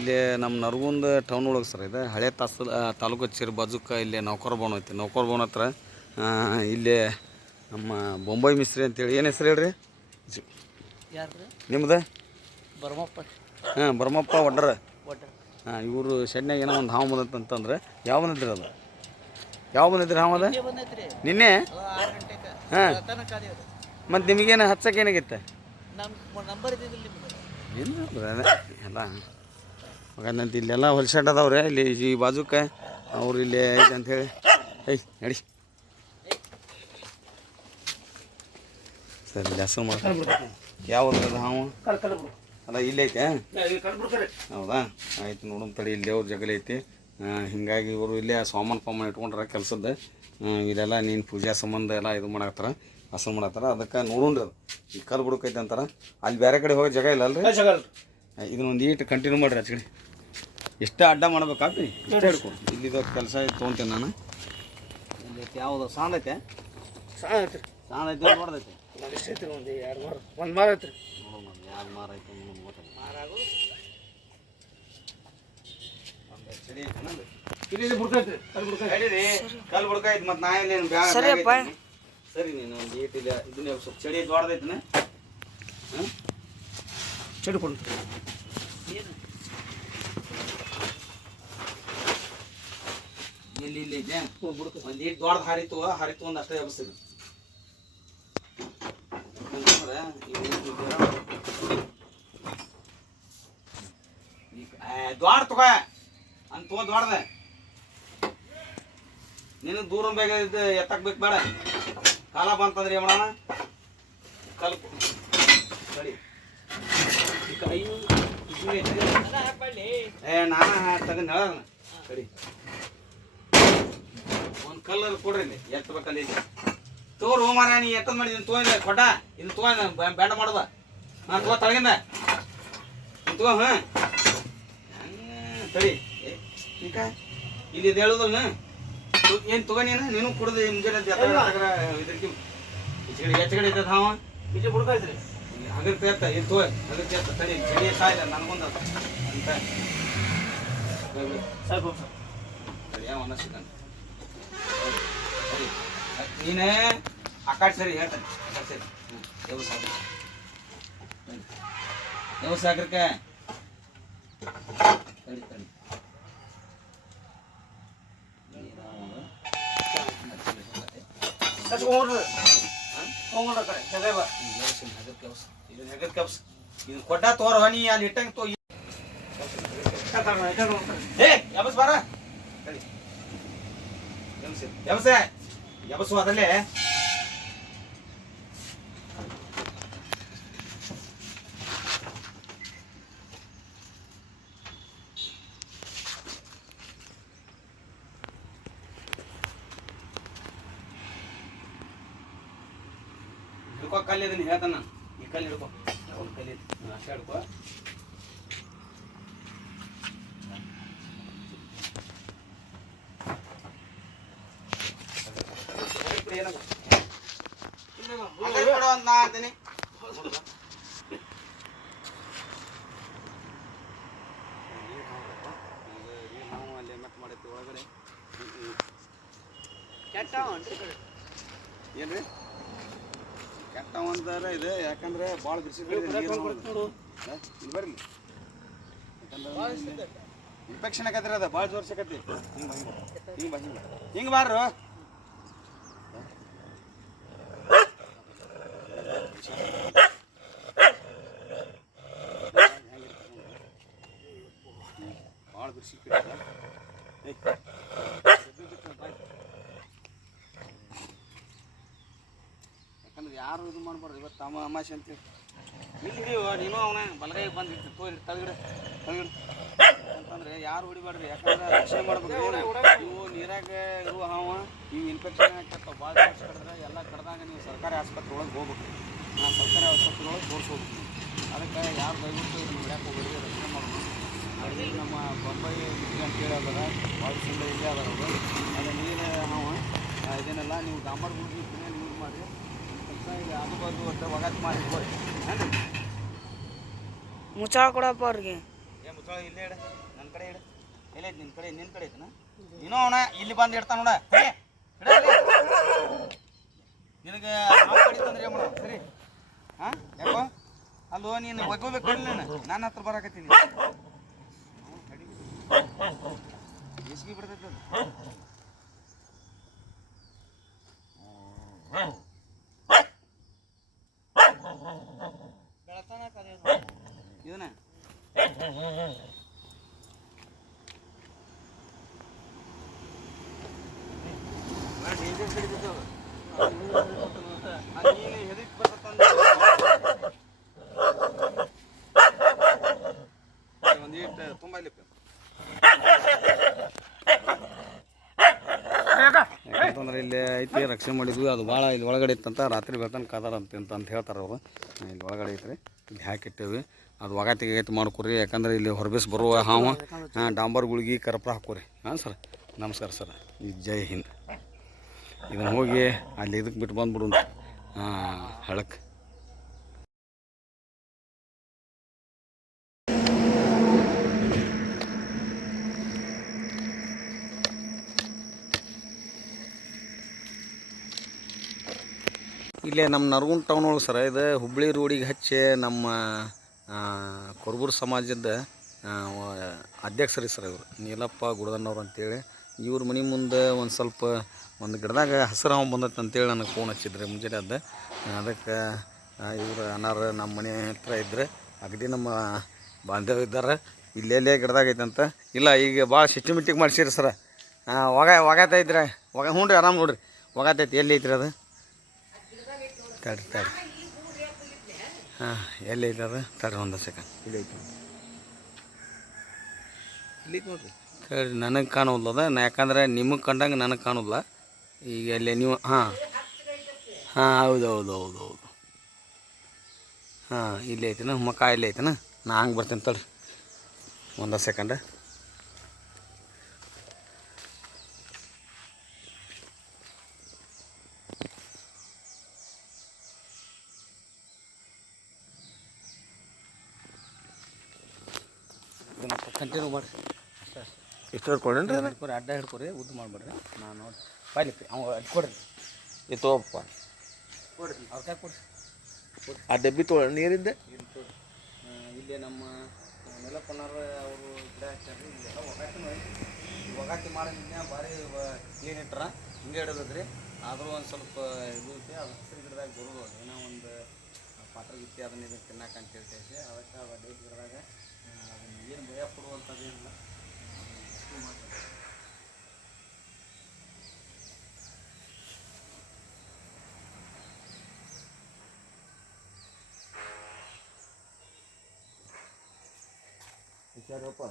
ಇಲ್ಲಿ ನಮ್ಮ ನರಗುಂದ ಟೌನ್ ಒಳಗೆ ಸರ್ ಇದೆ ಹಳೆ ತಾಲೂಕು ಕಚೇರಿ ಬಾಜುಕ ಇಲ್ಲಿ ನೌಕರ ಭವನ ಐತಿ. ನೌಕರ ಭವನ ಹತ್ರ ಇಲ್ಲಿ ನಮ್ಮ ಬೊಂಬೈ ಮಿಸ್ತ್ರಿ ಅಂತೇಳಿ. ಏನು ಹೆಸರು ಹೇಳ್ರಿ ನಿಮ್ದು? ಬರ್ಮಪ್ಪ. ಬರ್ಮಪ್ಪ ಒಡ್ರ. ಇವರು ಶೆಡ್ನಾಗ ಏನೋ ಒಂದು ಹಾವು ಬಂದಂತಂದ್ರೆ ಯಾವ ಬಂದಿದ್ರಿ ಅದು? ಯಾವ ಬಂದಿದ್ರಿ ಹಾವು? ಅದ ನಿನ್ನೆ? ಮತ್ತು ನಿಮಗೇನು ಹಚ್ಚಕ್ಕೆ ಏನಾಗಿತ್ತೆ? ಎಲ್ಲ ಮಗಂತ ಇಲ್ಲೆಲ್ಲ ಹೊಲ್ಸೆಡ್ ಅದಾವ್ರೆ. ಇಲ್ಲಿ ಈ ಬಾಜುಕ್ಕೆ ಅವ್ರು ಇಲ್ಲಿ ಐತೆ ಅಂಥೇಳಿ. ನಡಿ ಸರ್ ಇಲ್ಲಿ ಹೆಸರು ಮಾಡ್ತಾರೆ. ಯಾವ್ದು ಹಾವು ಅಲ್ಲ? ಇಲ್ಲಿ ಐತೆ. ಹೌದಾ? ಆಯ್ತು ನೋಡೋಣ ತಡಿ. ಇಲ್ಲಿ ಅವ್ರ ಜಗಲಿ ಐತಿ. ಹೀಗಾಗಿ ಇವರು ಇಲ್ಲೇ ಸಾಮಾನು ಇಟ್ಕೊಂಡ್ರೆ ಕೆಲಸದ್ದು. ಇಲ್ಲೆಲ್ಲ ನೀನು ಪೂಜಾ ಸಂಬಂಧ ಎಲ್ಲ ಇದು ಮಾಡಾಕ್ತಾರ, ಹಸರು ಮಾಡತ್ತಾರ. ಅದಕ್ಕೆ ನೋಡೋಣ್ರಿ ಅದು ಈ ಕಲ್ಲು ಬುಡಕೈತೆ ಅಂತಾರೆ. ಅಲ್ಲಿ ಬೇರೆ ಕಡೆ ಹೋಗೋ ಜಾಗ ಇಲ್ಲ ಅಲ್ರಿ? ಇದನ್ನೊಂದು ಈಟ್ ಕಂಟಿನ್ಯೂ ಮಾಡಿರಿ ಆಚೆ ಕಡೆ. ಎಷ್ಟು ಅಡ್ಡ ಮಾಡ್ಬೇಕಾಗ್ತಿ ಇಷ್ಟೇ ಹಿಡ್ಕೊ. ಇಲ್ಲಿದು ಕೆಲಸ ತೊಗೊಂತೇನೆ ನಾನು. ಇಲ್ಲಿ ಯಾವುದು ಸಾಂದ್ ಐತೆ? ಸಾಂದ್ ಐತೆ ನೋಡ್ದೈತೆ. ಒಂದು ಮಾರ ಐತ್ರಿ. ನೋಡೋಣ ಯಾವ್ದು ಮಾರ ಐತೆ ಕಲ್ಲು ಬುಡಕೈತೆ. ಮತ್ತು ನಾ ಇಲ್ಲಿ ಸರಿ ನೀನು ಒಂದು ಈಟ್ ಇಲ್ಲ. ಇದನ್ನ ಸ್ವಲ್ಪ ಚಳಿ ದೊಡ್ಡದೈತಿನ ಚೆಡ್ಕೊಂಡು ಇಲ್ಲಿ ಐತೆ. ಒಂದು ಈಟ್ ದೊಡ್ಡದು ಹರಿತು ಒಂದು ಅಷ್ಟೇ ಎಬ್ಸಿದ್ರು. ದೊಡ್ಡ ತಗೋ ಅಂತ ದೊಡ್ಡದ. ನೀನು ದೂರ ಬೇಗ ಇದು ಎತ್ತಕ್ಕೆ ಬೇಕು ಬೇಡ. ಕಾಲ ಬಂತಂದ್ರೆ ಏನು ಮಾಡೋಣ? ಕಲ್ಪು ಸರಿ ನಾನು ತಗೊಂಡು ಹೇಳ ಸರಿ. ಒಂದು ಕಲ್ಲಲ್ಲಿ ಕೊಡ್ರಿ ಇಲ್ಲಿ ಎತ್ತಬೇಕಲ್ಲಿ. ತೋರು ಮಾರ ನೀ ಎತ್ತದ ಮಾಡಿದ್ದೀನಿ ತೋಯಿಲ್ಲ ಕೊಟ್ಟ. ಇದು ತೋ ಬೇಡ ಮಾಡೋದ. ನಾನು ತಗೋ ತಳಗಿಂದ ತಗೋ. ಸರಿ ಈಗ ಇಲ್ಲಿ ಇದು ಹೇಳುದಲ್ಲ ಏನು ತಗೋ ನೀನು ಕುಡ್ದು ಮುಂಜಾನೆ ಇದ್ರಕಿ ಹೆಚ್ಚಗಡೆ ಇದ್ದದ ಹಾವ ಬಿಜಿ ಬುಡ್ಕೈತ್ರಿ. ಹಗರ್ತಿ ಎತ್ತ ಇದು ತೋ ಹಗರ್ತಿ ಎತ್ತ ತಡಿ ಚಳಿ ಸಾಯಿಲ್ಲ ನನಗೊಂದು ಅಂತ ಸಾಕು ಸರಿ ಯಾವ ಅನ್ನಿಸ್ತಾನೆ. ನೀನೇ ಆ ಕಡೆ ಸರಿ ಹೇಳ್ತಾನೆ. ಆ ಕಡೆ ಸರಿ ಯಾವ ಸಾಕ್ರಕ್ಕೆ ತಡಿ ತಡಿ. ಇದು ಕೊಟ್ಟ ತೋರ ನೀ ಅಲ್ಲಿ ಇಟ್ಟಂಗೆ ತೋ. ಎಬಸ್ ಬಾರ ಎಬಸು ಅದಲ್ಲೇ. ಹಿಡ್ಕೊ ಕಲ್ಲಿ ಅದನ್ನ ಹೇಳ್ತಾನ ನಾನು. ಈ ಕಲ್ಲಿ ಹಿಡ್ಕೊ ಒಂದು ಕಲ್ಲಿ ಅಷ್ಟೇ ಹಿಡ್ಕೊ. ನಾ ಅಂತೀನಿ ನಾವು ಅಲ್ಲಿ ಮೆಟ್ ಮಾಡೈತಿ ಒಳಗಡೆ. ಏನ್ರಿ ಕೆಟ್ಟ ಅಂತಾರೆ ಇದು? ಯಾಕಂದ್ರೆ ಭಾಳ ಬಿಸಿ ಬರ್ರಿ. ಯಾಕಂದ್ರೆ ಇನ್ಫೆಕ್ಷನ್ ಆಕತ್ರಿ. ಅದ ಭಾಳ ಜೋರ್ ಸಿಕತಿ. ಹಿಂಗೆ ಬಾರ್ರು. ಭಾಳ ಬಿಸಿ ಯಾಕಂದ್ರೆ ಯಾರು ಇದು ಮಾಡ್ಬಾರ್ದು. ಇವತ್ತು ತಮ್ಮ ಅಮಾಶೆ ಅಂತೇಳಿ ಇಲ್ಲಿ ನೀನು ಅವನ ಬಲಗೈ ಬಂದು ತೋರಿ ತಳಗಿಡ ಅಂತಂದ್ರೆ ಯಾರು ಹೊಡಿಬಾರ್ರಿ. ಯಾಕಂದ್ರೆ ರಕ್ಷಣೆ ಮಾಡ್ಬೇಕು. ನೀವು ನೀರಾಗ ಇರುವ ಹಾವ ನೀವು ಇನ್ಫೆಕ್ಷನ್ ಆಗ್ತಿರ್ತಾವೆ. ಭಾಳ ಜಾಸ್ತಿ ಕಡಿದ್ರೆ ಎಲ್ಲ ಕಡ್ದಾಗ ನೀವು ಸರ್ಕಾರಿ ಆಸ್ಪತ್ರೆ ಒಳಗೆ ಹೋಗ್ಬೇಕು. ಸರ್ಕಾರಿ ಆಸ್ಪತ್ರೆ ಒಳಗೆ ತೋರಿಸ್ಬೇಕು. ಅದಕ್ಕೆ ಯಾರು ದಯವಿಟ್ಟು ಇದನ್ನು ಹೊಡ್ಯಾಕೆ ಹೋಗ್ಬೇಡಿ, ರಕ್ಷಣೆ ಮಾಡ್ಬೇಕು. ಅಲ್ಲಿ ನಮ್ಮ ಬೊಂಬೈ ಮಿಸ್ತ್ರಿ ಅಂತೇಳಿ ಅದರ ಭಾಳ ಸುಂದರ ಇಲ್ಲೇ ಅದಾರ ಅವರು. ಅದು ನೀರು ಹಾವ ಇದನ್ನೆಲ್ಲ ನೀವು ಡಾಂಬರ್ ಗುಂಡಿ ಯೂಸ್ ಮಾಡಿ ಕೆಲಸ ಇಲ್ಲಿ ಆಜುಬಾಜು ಒಟ್ಟು ಒಗಟ್ಟು ಮಾಡಿ ಹೋಗಿ ಮುಚ್ಚಾಳ ಕೊಡಪ್ಪ ಅವ್ರಿಗೆ. ಮುಚ್ಚಳ ಇಲ್ಲೇ ಇಡ ನನ್ನ ಕಡೆ ಇಡ ಎಲ್ಲೈತೆ ನಿನ್ನ ಕಡೆ ಐತನ ನೀನು ಅವನ ಇಲ್ಲಿ ಬಂದು ಇಡ್ತಾನ ನೋಡ ನಿನಗೆ ಕಡಿತಂದ್ರೆ ಏನು ಮಾಡೋಣ ಸರಿ ಹಾಂ ಯಾಕೋ ಅಲ್ಲೋ ನೀನು ಒಗ್ಗೋಬೇಕು ನೀನು ನನ್ನ ಹತ್ರ ಬರಾಕತ್ತೀನಿ ಬೇಸಿಗೆ ಬಿಡ್ತೈತೆ ಅದು ಇದನ್ನ ಡೇಂಜರ್ ಕಡಿತೈತೆ ಅದು ನೀನು ಹೆದರಿಕೆ ಬರ್ತಂದ್ರೆ ಒಂದು ಇಟ್ಟು ತುಂಬ ಇಲ್ಲಿ ಯಾಕಂತಂದ್ರೆ ಇಲ್ಲಿ ಐತಿ ರಕ್ಷಣೆ ಮಾಡಿದ್ವಿ ಅದು ಭಾಳ ಇಲ್ಲಿ ಒಳಗಡೆ ಇತ್ತಂತ ರಾತ್ರಿ ಬೆಳ್ತಾನೆ ಕಾದಾರ ಅಂತ ಹೇಳ್ತಾರೆ ಅವರು ಇಲ್ಲಿ ಒಳಗಡೆ ಐತ್ರಿ ಇಲ್ಲಿ ಹಾಕಿಟ್ಟೇವಿ ಅದು ಒಗಾತಿಗೈತಿ ಮಾಡ್ಕೊರಿ ಯಾಕಂದ್ರೆ ಇಲ್ಲಿ ಹೊರಬೇಸ್ ಬರುವ ಹಾವು ಡಾಂಬರ್ ಗುಳಿಗೆ ಕರ್ಪೂರ ಹಾಕೋರಿ ಹಾಂ ಸರ್ ನಮಸ್ಕಾರ ಸರ್ ಈ ಜೈ ಹಿಂದ್ ಇದನ್ನು ಹೋಗಿ ಅಲ್ಲಿ ಇದಕ್ಕೆ ಬಿಟ್ಟು ಬಂದ್ಬಿಡು ಹಳಕ್ಕೆ ಇಲ್ಲೇ ನಮ್ಮ ನರಗುಂದ ಟೌನ್ ಒಳಗೆ ಸರ ಇದು ಹುಬ್ಬಳ್ಳಿ ರೋಡಿಗೆ ಹಚ್ಚಿ ನಮ್ಮ ಕೊರಬೂರು ಸಮಾಜದ ಅಧ್ಯಕ್ಷರು ಸರ್ ಇವರು ನೀಲಪ್ಪ ಗುಡದಣ್ಣವ್ರು ಅಂತೇಳಿ ಇವ್ರ ಮನೆ ಮುಂದೆ ಒಂದು ಸ್ವಲ್ಪ ಒಂದು ಗಿಡದಾಗ ಹಸಿರು ಹಾವು ಬಂದೈತೆ ಅಂತೇಳಿ ನನಗೆ ಫೋನ್ ಹಚ್ಚಿದ್ರಿ ಮುಂಜಾನೆ ಅದಕ್ಕೆ ಇವರು ಅನಾರ ನಮ್ಮ ಮನೆ ಹತ್ರ ಇದ್ದರೆ ಅಗದಿ ನಮ್ಮ ಬಾಂಧವ್ಯ ಇದ್ದಾರೆ ಇಲ್ಲೆಲ್ಲೇ ಗಿಡದಾಗ ಐತಂತ ಇಲ್ಲ ಈಗ ಭಾಳ ಸಿಸ್ಟಮೆಟಿಕ್ ಮಾಡಿಸಿರಿ ಸರ ಒಗಾತೈತ್ರಿ ಹ್ಞೂ ರೀ ಆರಾಮ್ ನೋಡಿರಿ ಒಗಾತೈತಿ ಎಲ್ಲಿ ಐತ್ರಿ ಅದು ತಡ್ರಿ ಹಾಂ ಎಲ್ಲಿ ಐತೆ ಅದು ತಡ್ರಿ ಒಂದು ಸೆಕೆಂಡ್ ಇಲ್ಲಿ ಐತಿ ಇಲ್ಲಿ ನೋಡಿರಿ ತಡ್ರಿ ನನಗೆ ಕಾಣೋಲ್ಲದ ಯಾಕಂದ್ರೆ ನಿಮಗೆ ಕಂಡಂಗೆ ನನಗೆ ಕಾಣೋಲ್ಲ ಈಗ ಅಲ್ಲಿ ನೀವು ಹಾಂ ಹೌದು ಹಾಂ ಇಲ್ಲಿ ಐತಿನ ಮಕ್ಕ ಇಲ್ಲಿ ಐತಿನ ನಾ ಹಂಗೆ ಬರ್ತೀನಿ ತಡ್ರಿ ಒಂದು ಸೆಕೆಂಡ ಕಂಟಿನ್ಯೂ ಮಾಡಿರಿ ಎಷ್ಟು ಹಿಡ್ಕೊಂಡ್ರಿ ಹಿಡ್ಕೊರಿ ಅಡ್ಡ ಹಿಡ್ಕೊರಿ ಉದ್ದು ಮಾಡಿಬಿಡ್ರಿ ನಾನು ನೋಡಿ ಬಾಯ್ಲಿ ಅವ ಕೊಡ್ರಿ ತಗೋಪ್ಪ ಕೊಡ್ರಿ ಅವ್ರ ಕೈ ಕೊಡ್ರಿ ಆ ಡಬ್ಬಿ ತೊಗೊಳ್ಳಿ ನೀರಿಂದ ಇಲ್ಲೇ ನಮ್ಮ ನೆಲಪ್ಪನಾರ ಅವರು ಗಿಡ ಹಚ್ಚಾರ್ರಿ ಇಲ್ಲೆಲ್ಲ ಒಗಾತಿ ಮಾಡಿದ್ನ ಭಾರಿ ಕ್ಲೀನ್ ಇಟ್ರ ಹಿಂಗೆ ಇಡಬೇಕ್ರಿ ಆದರೂ ಒಂದು ಸ್ವಲ್ಪ ಇದು ಐತಿ ಅದು ಹಸಿರು ಗಿಡದಾಗ ಬರೋದು ಏನೋ ಒಂದು ಪಾತ್ರ ಗಿತ್ತಿ ಅದನ್ನ ಇದನ್ನು ತಿನ್ನಕ್ಕೆ ಅಂತ ಹೇಳ್ತೈತಿ ಅದಕ್ಕೆ ಅದು ಡೇಟ್ ಗಿಡದಾಗ ಅದನ್ನು ಏನು ಭಯ ಕೊಡುವಂಥದ್ದು ಏನಿಲ್ಲ ವಿಚಾರಪ್ಪ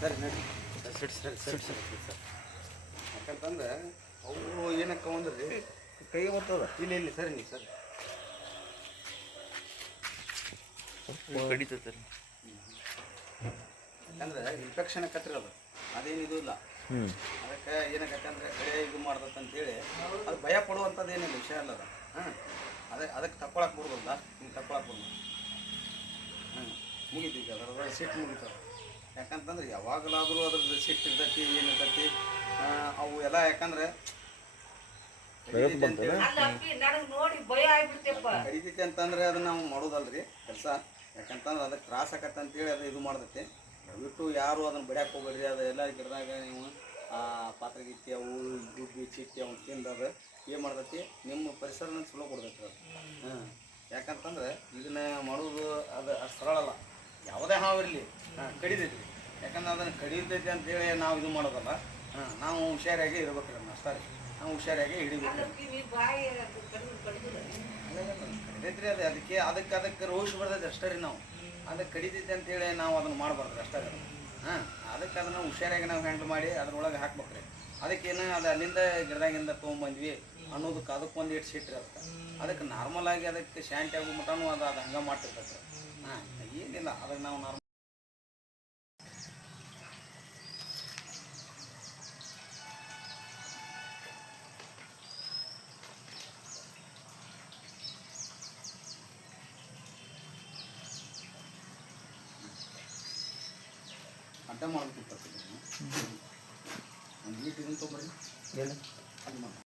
ಸರಿ ನಡಿ ಸರಿ ಸರ್ ಯಾಕಂತಂದ್ರೆ ಅವು ಏನಕ್ಕೆ ಒಂದ್ರಿ ಕೈಗೆ ಬರ್ತದ ಇಲ್ಲಿ ಸರಿ ನೀವು ಸರಿ ಕಡಿತೈತೆ ಯಾಕಂದ್ರೆ ಇನ್ಫೆಕ್ಷನ್ ಕತ್ತಿರೋದು ಅದೇನಿದು ಇಲ್ಲ ಅದಕ್ಕೆ ಏನಾಗತ್ತೆ ಅಂದರೆ ಕಡೆ ಇದು ಮಾಡ್ದತ್ತೆ ಅಂತೇಳಿ ಅದು ಭಯ ಪಡುವಂಥದ್ದು ಏನಿಲ್ಲ ವಿಷಯ ಅಲ್ಲ ಅದು ಹಾಂ ಅದಕ್ಕೆ ತಕ್ಕೊಳಕ್ಕೆ ಬರ್ಬೋದಲ್ಲ ನೀವು ತಕ್ಕೊಳಕ್ಕೆ ಬರ್ಬೋದು ಮುಗಿತೀವಿ ಅದರ ಸಿಟ್ಟು ಮುಗಿತದೆ ಯಾಕಂತಂದ್ರೆ ಯಾವಾಗಲಾದರೂ ಅದ್ರದ್ದು ಸಿಟ್ಟು ಇರ್ತೈತಿ ಏನಿರ್ತೈತಿ ಅವು ಎಲ್ಲ ಯಾಕಂದ್ರೆ ಕಡಿತೈತಿ ಅಂತಂದ್ರೆ ಅದನ್ನ ನಾವು ಮಾಡೋದಲ್ರಿ ಕೆಲಸ ಯಾಕಂತಂದ್ರೆ ಅದಕ್ಕೆ ತ್ರಾಸ ಆಕತ್ತೆ ಅಂತೇಳಿ ಅದು ಇದು ಮಾಡ್ತೈತಿ ದಯವಿಟ್ಟು ಯಾರು ಅದನ್ನು ಬಡಿಯಕ್ಕೆ ಹೋಗ್ಬೇಡ್ರಿ ಅದು ಎಲ್ಲ ಗಿಡದಾಗ ನೀವು ಪಾತ್ರೆ ಗಿತ್ತಿ ಅವು ಗುಬ್ಬಿ ಚಿಟ್ಟಿ ಅವು ತಿಂದು ಅದು ಏನು ಮಾಡ್ತೈತಿ ನಿಮ್ಮ ಪರಿಸರನ ಚಲೋ ಕೊಡ್ತೈತಿ ಅದು ಯಾಕಂತಂದ್ರೆ ಇದನ್ನ ಮಾಡೋದು ಅದು ಅಷ್ಟು ಸರಳ ಅಲ್ಲ ಯಾವುದೇ ಹಾವು ಇರಲಿ ಕಡಿತೈತಿ. ಯಾಕಂದ್ರೆ ಅದನ್ನು ಕಡಿತೈತಿ ಅಂತೇಳಿ ನಾವು ಇದು ಮಾಡೋದಲ್ಲ. ನಾವು ಹುಷಾರಾಗಿ ಇರ್ಬೇಕು ರೀ ಅಷ್ಟೇ ರೀ. ನಾವು ಹುಷಾರಾಗಿ ಹಿಡಿಬೇಕು. ಕಡಿತೈತ್ರಿ ಅದು. ಅದಕ್ಕೆ ರೋಷ ಬರ್ತೈತೆ ಅಷ್ಟೇ ರೀ. ನಾವು ಅದಕ್ಕೆ ಕಡಿತೈತಿ ಅಂತೇಳಿ ನಾವು ಅದನ್ನು ಮಾಡಬಾರ್ದು ಅಷ್ಟೇ ರೀ. ಅದಕ್ಕೆ ಅದನ್ನು ಹುಷಾರಾಗಿ ನಾವು ಹ್ಯಾಂಡಲ್ ಮಾಡಿ ಅದ್ರೊಳಗೆ ಹಾಕ್ಬೇಕು ರೀ. ಅದಕ್ಕೇನು ಅದು ಅಲ್ಲಿಂದ ಗಿಡದಾಗಿಂದ ತೊಗೊಂಬಂದ್ವಿ ಅನ್ನೋದಕ್ಕೆ ಅದಕ್ಕೊಂದು ಇಟ್ಟು ಸಿಟ್ರಿ ಅದಕ್ಕೆ ನಾರ್ಮಲ್ ಆಗಿ ಅದಕ್ಕೆ ಶಾಂತಿ ಆಗೋ ಮಟನೂ ಅದು ಹಂಗೆ ಮಾಡ್ತಿರ್ತೈತೆ. ಏನಿಲ್ಲ ಅದಕ್ಕೆ ನಾವು ನಾರ್ಮಲ್ ಅಡ್ಡ ಮಾಡಬೇಕಿರ್ತದೆ. ಒಂದು ಮೀಟ್ ಇದನ್ನು ತೊಗೊಬರ್ರಿ. ಏನು ಅದು ಮಾಡಿ